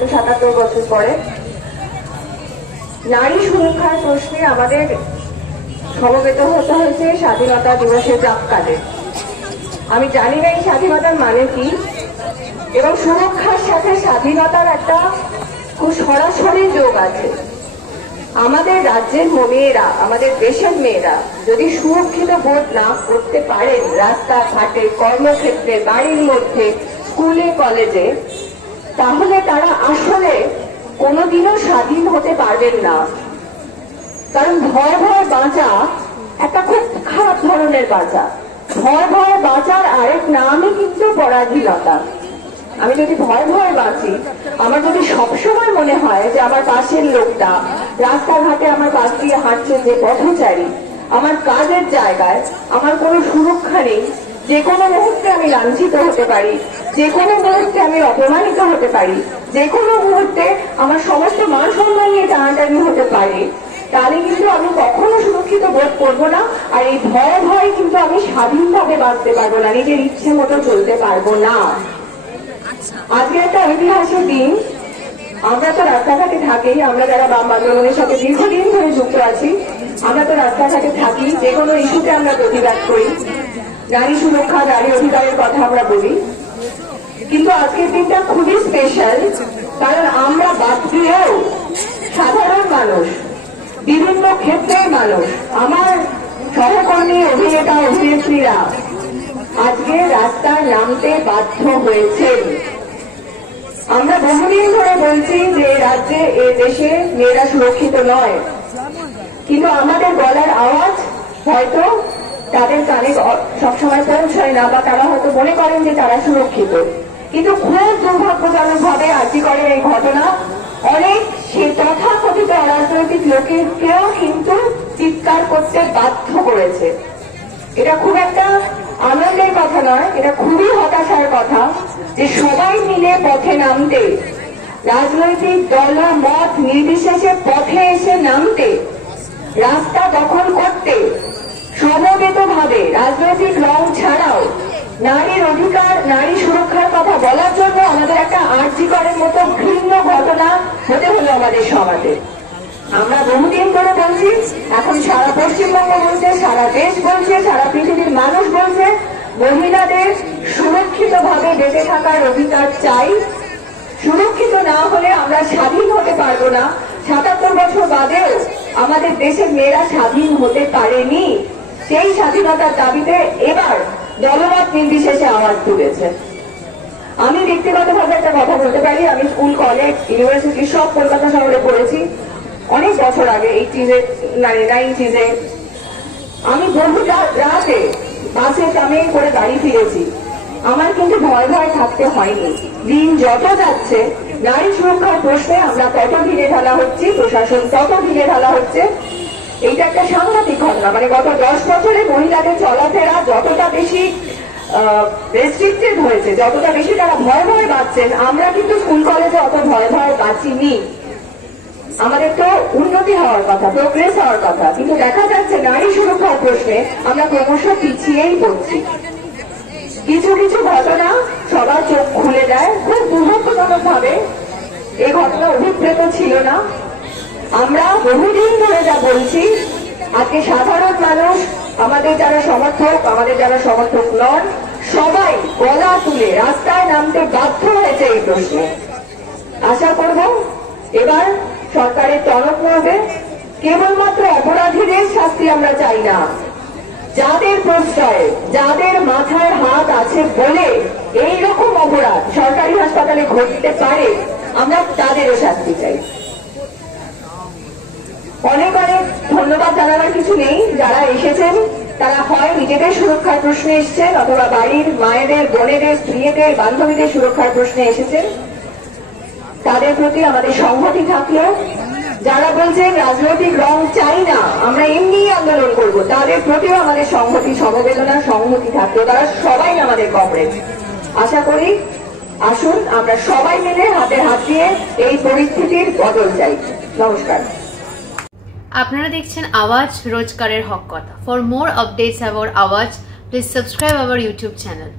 77 বছর পরে নারী সুরক্ষার প্রশ্নে আমাদের সমবেত হতে হয়েছে স্বাধীনতা দিবসের প্রাক্কালে। আমি জানি না এই স্বাধীনতার মানে কি, এবং সুরক্ষার সাথে স্বাধীনতার একটা খুব সরাসরি যোগ আছে। আমাদের রাজ্যের মেয়েরা, আমাদের দেশের মেয়েরা যদি সুরক্ষিত বোধ না করতে পারেন রাস্তাঘাটে, কর্মক্ষেত্রে, বাড়ির মধ্যে, স্কুলে, কলেজে, তাহলে তারা আসলে কোনোদিনও স্বাধীন হতে পারবেন না। কারণ ভয় ভয় বাঁচা একটা খুব খারাপ ধরনের বাঁচা। ভয় ভয় বাঁচার আরেক নামই কিন্তু পরাধীনতা। আমি যদি ভয় ভয় বাঁচি, আমার যদি সবসময় মনে হয় যে আমার পাশের লোকটা, রাস্তাঘাটে আমার পাশ দিয়ে হাঁটছে যে পথচারী, আমার কাজের জায়গায় আমার কোনো সুরক্ষা নেই, যে কোনো মুহূর্তে আমি লাঞ্ছিত হতে পারি, যে কোনো মুহূর্তে আমি অপমানিত হতে পারি, যে কোনো মুহূর্তে আমার সমস্ত মান সম্মান নিয়ে টানাটানি হতে পারে, তাহলে কিন্তু আমি কখনো সুরক্ষিত বোধ করবো না। আর এই ভয় ভয় কিন্তু আমি স্বাধীনভাবে বাঁচতে পারবো না, নিজের ইচ্ছে মতো চলতে পারবো না। আজকে একটা ঐতিহাসিক দিন। আমরা তো রাস্তাঘাটে থাকি, আমরা যারা বাম আন্দোলনের সাথে দীর্ঘদিন ধরে যুক্ত আছি, আমরা তো রাস্তাঘাটে থাকি, যে কোনো ইস্যুতে আমরা প্রতিবাদ করি, নারী সুরক্ষা, নারী অধিকারের কথা আমরা বলি। কিন্তু আজকের দিনটা খুবই স্পেশাল, কারণ আমরা বাদ দিয়েও সাধারণ মানুষ, বিভিন্ন ক্ষেত্রের মানুষ, আমার সহকর্মী অভিনেতা অভিনেত্রীরা আজকে রাস্তায় নামতে বাধ্য হয়েছেন। আমরা বহুদিন ধরে বলছি যে রাজ্যে, এ দেশে মেয়েরা সুরক্ষিত নয়, কিন্তু আমাদের গলার আওয়াজ হয়তো তাদের কানে সবসময় পৌঁছয় না, বা তারা হয়তো মনে করেন যে তারা সুরক্ষিত। কিন্তু খুব দুর্ভাগ্যজনক ভাবে আজিকরের এই ঘটনা অনেক সে তথাকথিত অরাজনৈতিক লোকেরকেও কিন্তু চিৎকার করতে বাধ্য করেছে। এটা খুব একটা আনন্দের কথা নয়, এটা খুবই হতাশার কথা যে সবাই মিলে পথে নামতে, রাজনৈতিক দল মত নির্বিশেষে পথে এসে নামতে, রাস্তা দখল করতে, সমবেতভাবে রাজনৈতিক রং ছাড়াও নারীর অধিকার, নারী সুরক্ষার কথা বলার জন্য আমাদের একটা আরজিকরের মতো ঘৃণ্য ঘটনা হতে হলো আমাদের সমাজে। আমরা বহুদিন ধরে বলছি, এখন সারা পশ্চিমবঙ্গ বলছে, সারা দেশ বলছে, সারা পৃথিবীর মানুষ বলছে, মহিলাদের সুরক্ষিতভাবে বেঁচে থাকার অধিকার চাই। সুরক্ষিত না হলে আমরা স্বাধীন হতে পারবো না। ৭৭ বছর বাদেও আমাদের দেশের মেয়েরা স্বাধীন হতে পারেনি। সেই স্বাধীনতার দাবিতে এবার দলমত নির্বিশেষে আওয়াজ তুলেছে। আমি ব্যক্তিগতভাবে একটা কথা বলতে পারি, আমি স্কুল, কলেজ, ইউনিভার্সিটি সব কলকাতা শহরে পড়েছি। অনেক বছর আগে 90s আমি বহু রাতে বাসে ট্রামে করে বাড়ি ফিরেছি। আমার কিন্তু ভয় ভয় থাকতে হয়নি। দিন যত যাচ্ছে নারী সুরক্ষার প্রশ্নে আমরা তত ঢিলে ঢালা হচ্ছি, প্রশাসন তত ঢিলে ঢালা হচ্ছে। এইটা একটা সাংঘাতিক ঘটনা। মানে গত 10 বছরে মহিলাদের চলাফেরা যতটা বেশি রেস্ট্রিক্টেড হয়েছে, যতটা বেশি তারা ভয় ভয় বাঁচছেন, আমরা কিন্তু স্কুল কলেজে অত ভয় ভয় বাঁচিনি। আমাদের তো উন্নতি হওয়ার কথা, প্রোগ্রেস হওয়ার কথা, কিন্তু দেখা যাচ্ছে নারী সুরক্ষার প্রশ্নে আমরা ক্রমশ পিছিয়েই পড়ছি। কিছু কিছু ঘটনা সবার চোখ খুলে দেয়। খুব দুর্ভাগ্যজনক ভাবে এই ঘটনা অভিপ্রেত ছিল না। আমরা বহুদিন ধরে যা বলছি, আজকে সাধারণ মানুষ, আমাদের যারা সমর্থক, আমাদের যারা সমর্থক নন, সবাই গলা তুলে রাস্তায় নামতে বাধ্য হয়েছে এই প্রশ্নে। আশা করব এবার সরকারের টনক নড়বে। কেবলমাত্র অপরাধীদের শাস্তি আমরা চাই না, যাদের প্রশ্রয়ে, যাদের মাথায় হাত আছে বলে এইরকম অপরাধ সরকারি হাসপাতালে ঘটতে পারে, আমরা তাদেরও শাস্তি চাই। অনেক অনেক ধন্যবাদ জানাবার কিছু নেই। যারা এসেছেন তারা হয় নিজেদের সুরক্ষার প্রশ্নে এসেছেন, অথবা বাড়ির মায়েদের, বোনেদের, স্ত্রীদের, বান্ধবীদের সুরক্ষার প্রশ্নে এসেছেন। তাদের প্রতি আমাদের সংহতি থাকলেও, যারা বলছেন রাজনৈতিক রং চাই না, আমরা এমনি আন্দোলন করব, তাদের প্রতিও আমাদের সংহতি, সমবেদনা, সংহতি থাকলেও তারা সবাই আমাদের কমরেড। আশা করি আসুন আমরা সবাই মিলে হাতে হাত দিয়ে এই পরিস্থিতির বদল চাই। নমস্কার। আপনারা দেখছেন আওয়াজ, রোজকারের হক কথা। ফর মোর আপডেটস অ্যাবাউট আওয়াজ, please subscribe our YouTube channel.